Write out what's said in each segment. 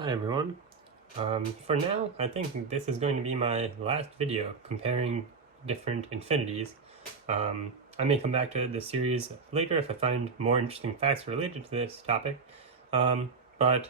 Hi everyone. For now, I think this is going to be my last video comparing different infinities. I may come back to this series later if I find more interesting facts related to this topic. But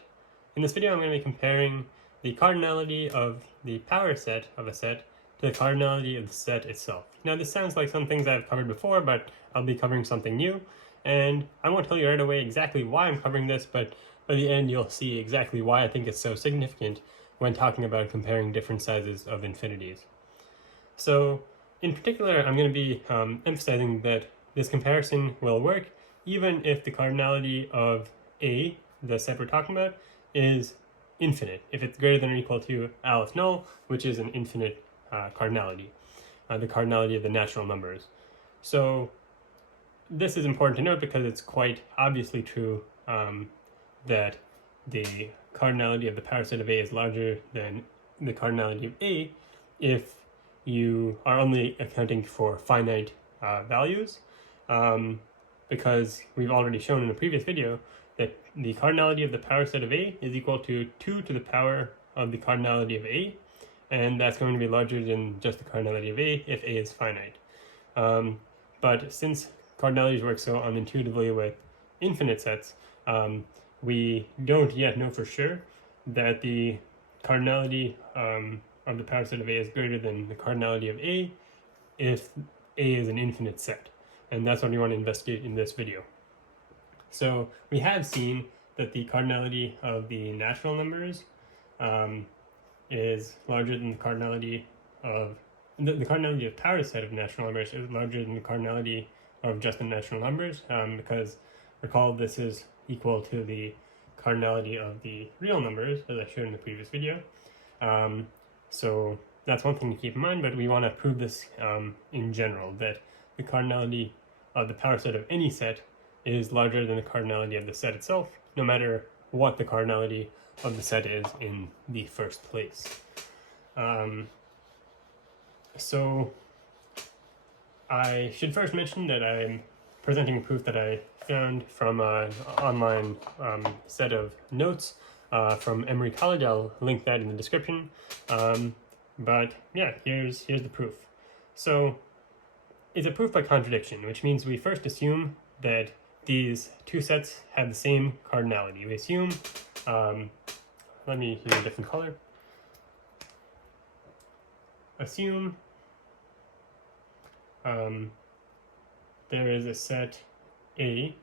in this video, I'm going to be comparing the cardinality of the power set of a set to the cardinality of the set itself. Now, this sounds like some things I've covered before, but I'll be covering something new. And I won't tell you right away exactly why I'm covering this, but by the end you'll see exactly why I think it's so significant when talking about comparing different sizes of infinities. So in particular, I'm going to be emphasizing that this comparison will work even if the cardinality of A, the set we're talking about, is infinite. If it's greater than or equal to Aleph null, which is an infinite cardinality, the cardinality of the natural numbers. So this is important to note because it's quite obviously true that the cardinality of the power set of A is larger than the cardinality of A if you are only accounting for finite values, because we've already shown in a previous video that the cardinality of the power set of A is equal to 2 to the power of the cardinality of A, and that's going to be larger than just the cardinality of A if A is finite. But since cardinalities work so unintuitively with infinite sets, we don't yet know for sure that the cardinality of the power set of A is greater than the cardinality of A if A is an infinite set. And that's what we want to investigate in this video. So we have seen that the cardinality of the natural numbers is larger than the cardinality of the cardinality of power set of natural numbers is larger than the cardinality of just the natural numbers, because recall this is equal to the cardinality of the real numbers, as I showed in the previous video. So that's one thing to keep in mind, but we want to prove this in general, that the cardinality of the power set of any set is larger than the cardinality of the set itself, no matter what the cardinality of the set is in the first place. So I should first mention that I'm presenting a proof that I found from an online set of notes from Emory College. I'll link that in the description. But yeah, here's the proof. So it's a proof by contradiction, which means we first assume that these two sets have the same cardinality. We assume, let me use a different color. Assume there is a set A.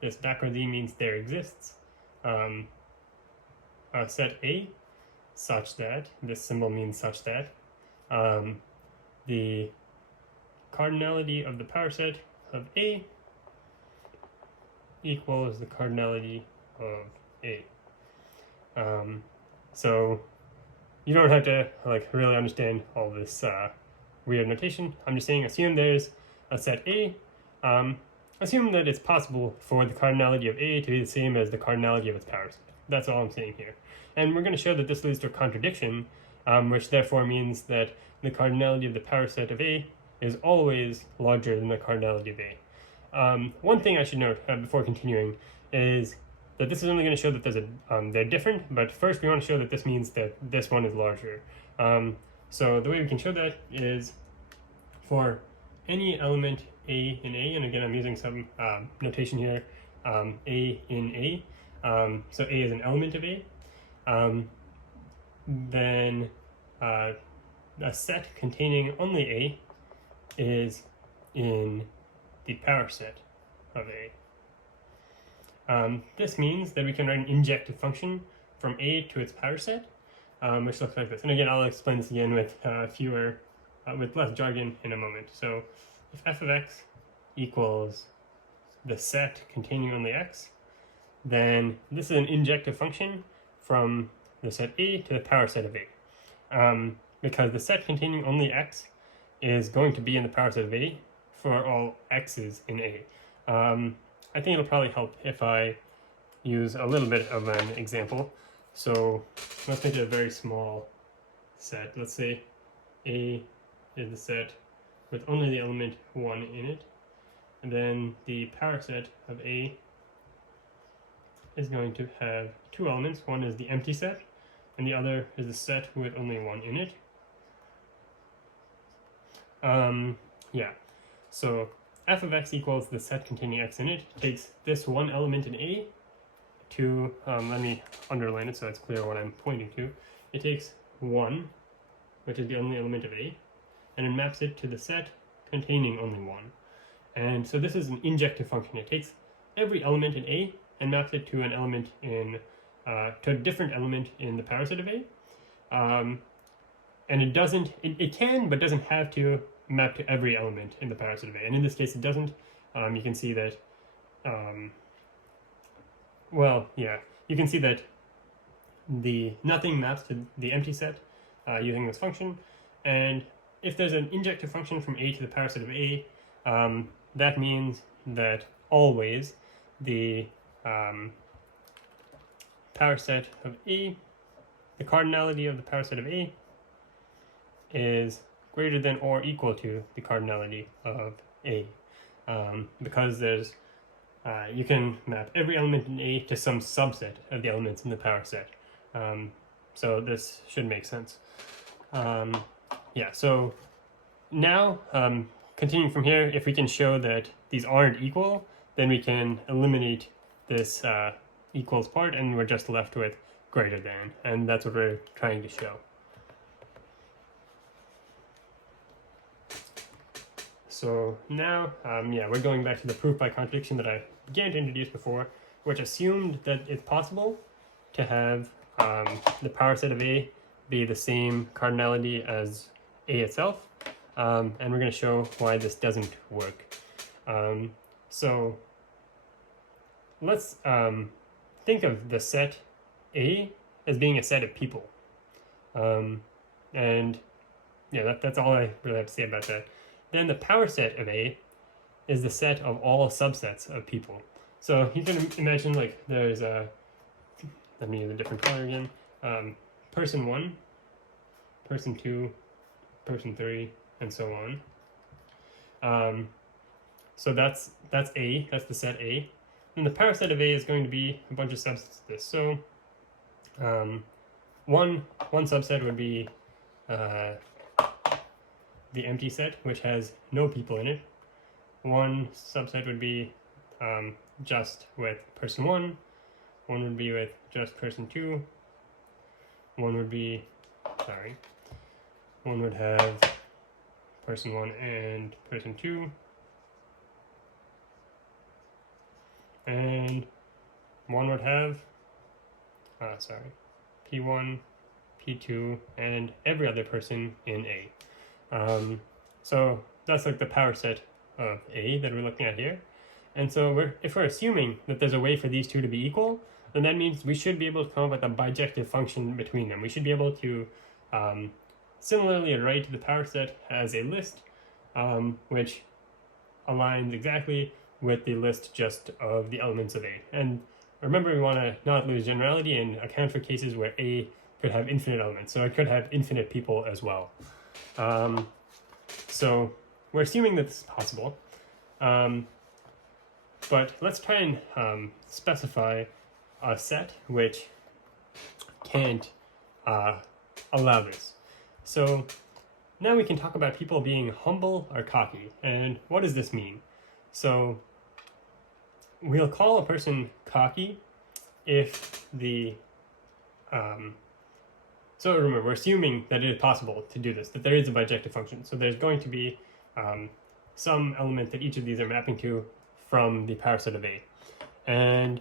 This backwards E means there exists a set A such that, this symbol means such that, the cardinality of the power set of A equals the cardinality of A. So you don't have to really understand all this weird notation. I'm just saying assume there's a set A. Assume that it's possible for the cardinality of A to be the same as the cardinality of its power set. That's all I'm saying here. And we're going to show that this leads to a contradiction, which therefore means that the cardinality of the power set of A is always larger than the cardinality of A. One thing I should note before continuing is that this is only going to show that there's they're different, but first we want to show that this means that this one is larger. So the way we can show that is for any element A in A, and again I'm using some notation here, A in A, so A is an element of A, then a set containing only A is in the power set of A. This means that we can write an injective function from A to its power set, which looks like this. And again, I'll explain this again with with less jargon in a moment. So if f of x equals the set containing only x, then this is an injective function from the set A to the power set of A. Because the set containing only x is going to be in the power set of A for all x's in A. I think it'll probably help if I use a little bit of an example. So let's make it a very small set. Let's say A is the set with only the element 1 in it. And then the power set of A is going to have two elements. One is the empty set, and the other is the set with only one in it. Yeah, so f of x equals the set containing x in it takes this one element in A to, let me underline it so it's clear what I'm pointing to. It takes 1, which is the only element of A, and it maps it to the set containing only 1. And so this is an injective function. It takes every element in A and maps it to an element in, to a different element in the power set of A. And it doesn't, it can, but doesn't have to map to every element in the power set of A. And in this case, it doesn't. You can see that, well, yeah, you can see that nothing maps to the empty set using this function. And if there's an injective function from A to the power set of A, that means that always the power set of A, the cardinality of the power set of A is greater than or equal to the cardinality of A, because there's you can map every element in A to some subset of the elements in the power set. So this should make sense. Yeah, so now continuing from here, if we can show that these aren't equal, then we can eliminate this equals part and we're just left with greater than, and that's what we're trying to show. So now, yeah, we're going back to the proof by contradiction that I began to introduce before, which assumed that it's possible to have the power set of A be the same cardinality as A itself, and we're going to show why this doesn't work. So let's think of the set A as being a set of people, and yeah, that's all I really have to say about that. Then the power set of A is the set of all subsets of people. So you can imagine, like, there's a, let me use a different color again, person 1, person 2, person 3, and so on. So that's A, that's the set A. And the power set of A is going to be a bunch of subsets of this. So one subset would be the empty set, which has no people in it. One subset would be just with person 1. One would be with just person 2. One would be, one would have person 1 and person 2. And one would have, P1, P2, and every other person in A. So that's like the power set of A that we're looking at here. And so if we're assuming that there's a way for these two to be equal, then that means we should be able to come up with a bijective function between them. We should be able to similarly write the power set as a list, which aligns exactly with the list just of the elements of A. And remember, we want to not lose generality and account for cases where A could have infinite elements. So it could have infinite people as well. So we're assuming that this is possible. But let's try and specify a set which can't allow this. So now we can talk about people being humble or cocky. And what does this mean? So we'll call a person cocky if the so remember, we're assuming that it is possible to do this, that there is a bijective function. So there's going to be some element that each of these are mapping to from the power set of A. And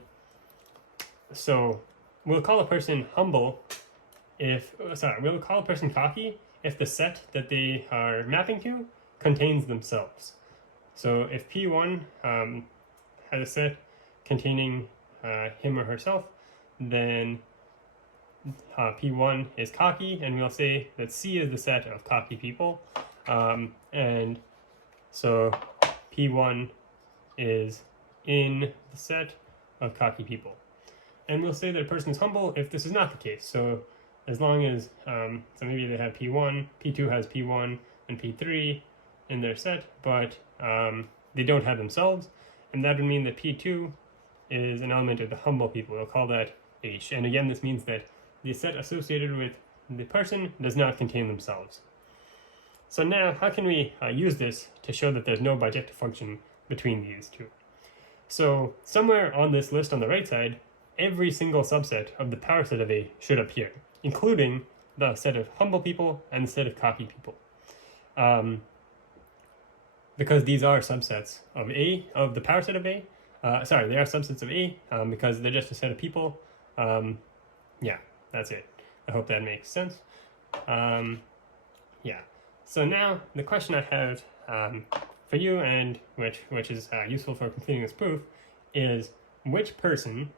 so we'll call a person humble if, we'll call a person cocky if the set that they are mapping to contains themselves. So if P1 has a set containing him or herself, then P1 is cocky, and we'll say that C is the set of cocky people. And so P1 is in the set of cocky people. And we'll say that a person is humble if this is not the case. So as long as, so maybe they have P1, P2 has P1 and P3 in their set, but they don't have themselves. And that would mean that P2 is an element of the humble people. We'll call that H. And again, this means that the set associated with the person does not contain themselves. So now, how can we use this to show that there's no bijective function between these two? So somewhere on this list on the right side, every single subset of the power set of A should appear, including the set of humble people and the set of cocky people. Because these are subsets of A, of the power set of A. They are subsets of A because they're just a set of people. Yeah, that's it. I hope that makes sense. Yeah. So now the question I have for you, and which is useful for completing this proof, is which person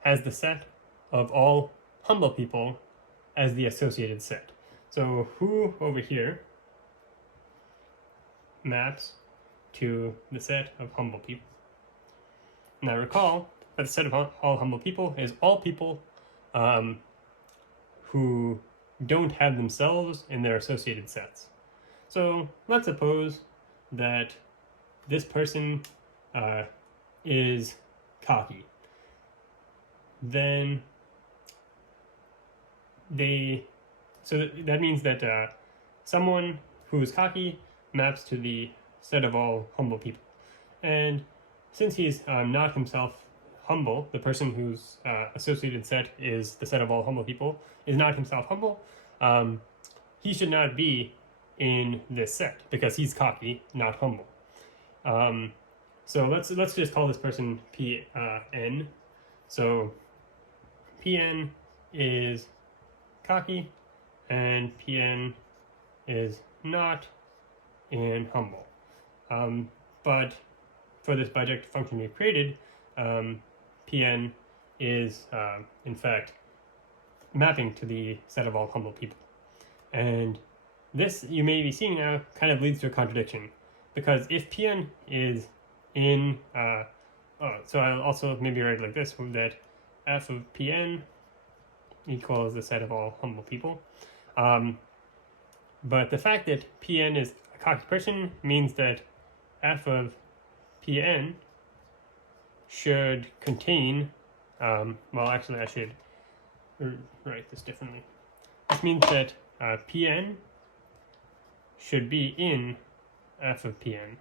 has the set of all humble people as the associated set? So who over here maps to the set of humble people? Now recall that the set of all humble people is all people who don't have themselves in their associated sets. So let's suppose that this person is cocky. Then that means that someone who is cocky maps to the set of all humble people. And since he's not himself humble, the person whose associated set is the set of all humble people is not himself humble, he should not be in this set because he's cocky, not humble. So let's just call this person Pn. So Pn is cocky and Pn is not in humble. But for this bijective function we've created, Pn is in fact mapping to the set of all humble people. And this, you may be seeing now, kind of leads to a contradiction, because if Pn is in, so I'll also maybe write it like this, that f of Pn equals the set of all humble people. But the fact that Pn is a cocky person means that f of Pn should contain, well actually I should write this differently. This means that Pn should be in f of Pn,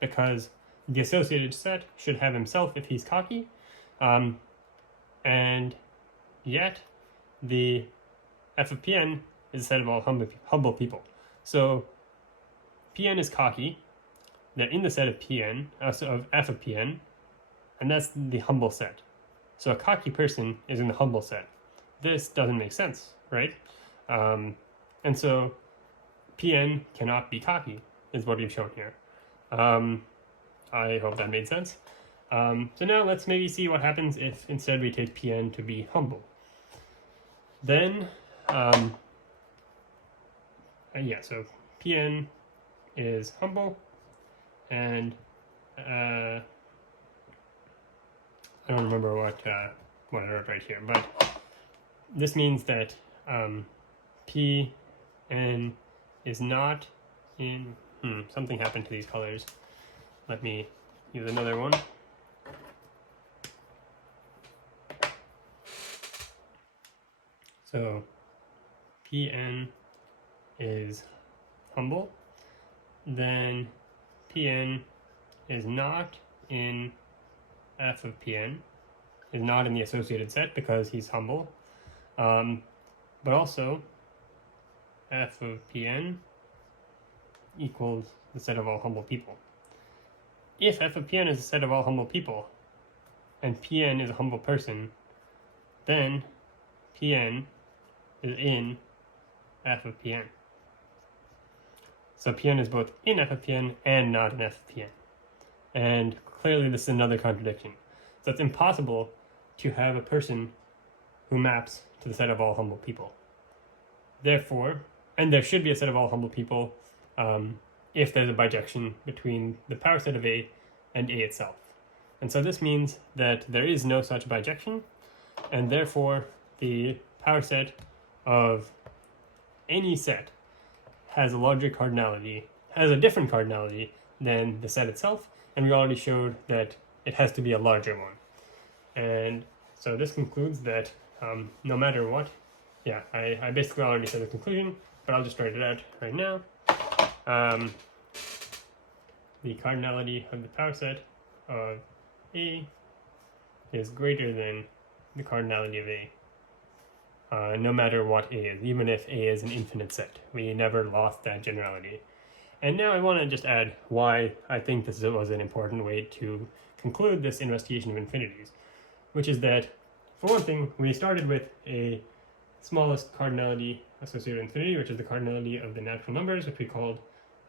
because the associated set should have himself if he's cocky, and yet the f of Pn is a set of all humble people. So Pn is cocky, they're in the set of Pn, of f of Pn, and that's the humble set. So a cocky person is in the humble set. This doesn't make sense, right? And so Pn cannot be cocky, is what we've shown here. I hope that made sense. So now let's maybe see what happens if instead we take Pn to be humble. Then, yeah, so Pn is humble, and I don't remember what I wrote right here, but this means that Pn is not in, something happened to these colors. Let me use another one. So Pn is humble, then Pn is not in f of Pn, is not in the associated set because he's humble, but also f of Pn equals the set of all humble people. If f of Pn is a set of all humble people, and Pn is a humble person, then Pn is in f of Pn. So Pn is both in f of Pn and not in f of Pn. And clearly this is another contradiction. So it's impossible to have a person who maps to the set of all humble people. Therefore, and there should be a set of all humble people if there's a bijection between the power set of A and A itself. And so this means that there is no such bijection, and therefore the power set of any set has a larger cardinality, has a different cardinality than the set itself, and we already showed that it has to be a larger one. And so this concludes that no matter what, yeah, I basically already said the conclusion, but I'll just write it out right now. The cardinality of the power set of A is greater than the cardinality of A, no matter what A is, even if A is an infinite set. We never lost that generality. And now I want to just add why I think this was an important way to conclude this investigation of infinities, which is that, for one thing, we started with a smallest cardinality associated with infinity, which is the cardinality of the natural numbers, which we called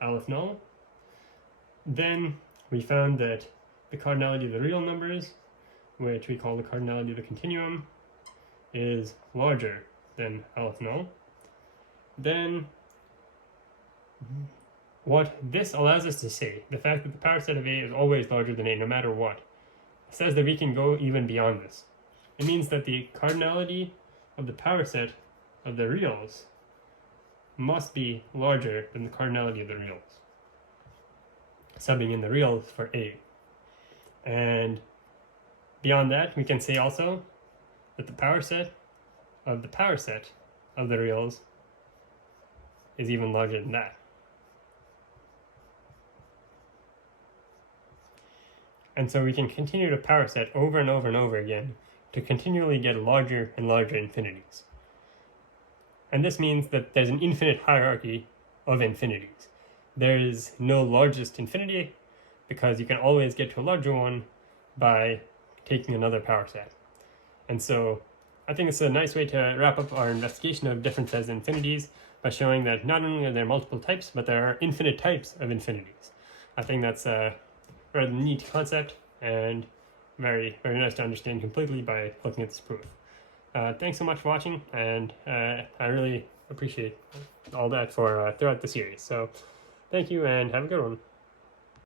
aleph null. Then we found that the cardinality of the real numbers, which we call the cardinality of the continuum, is larger than aleph null. Then what this allows us to say, the fact that the power set of A is always larger than A no matter what, says that we can go even beyond this. It means that the cardinality of the power set of the reals must be larger than the cardinality of the reals, subbing in the reals for A. And beyond that, we can say also that the power set of the reals is even larger than that. And so we can continue to power set over and over and over again to continually get larger and larger infinities. And this means that there's an infinite hierarchy of infinities. There is no largest infinity because you can always get to a larger one by taking another power set. And so I think it's a nice way to wrap up our investigation of different sets of infinities by showing that not only are there multiple types, but there are infinite types of infinities. I think that's a rather neat concept and very, very nice to understand completely by looking at this proof. Thanks so much for watching, and I really appreciate all that for throughout the series. So thank you and have a good one.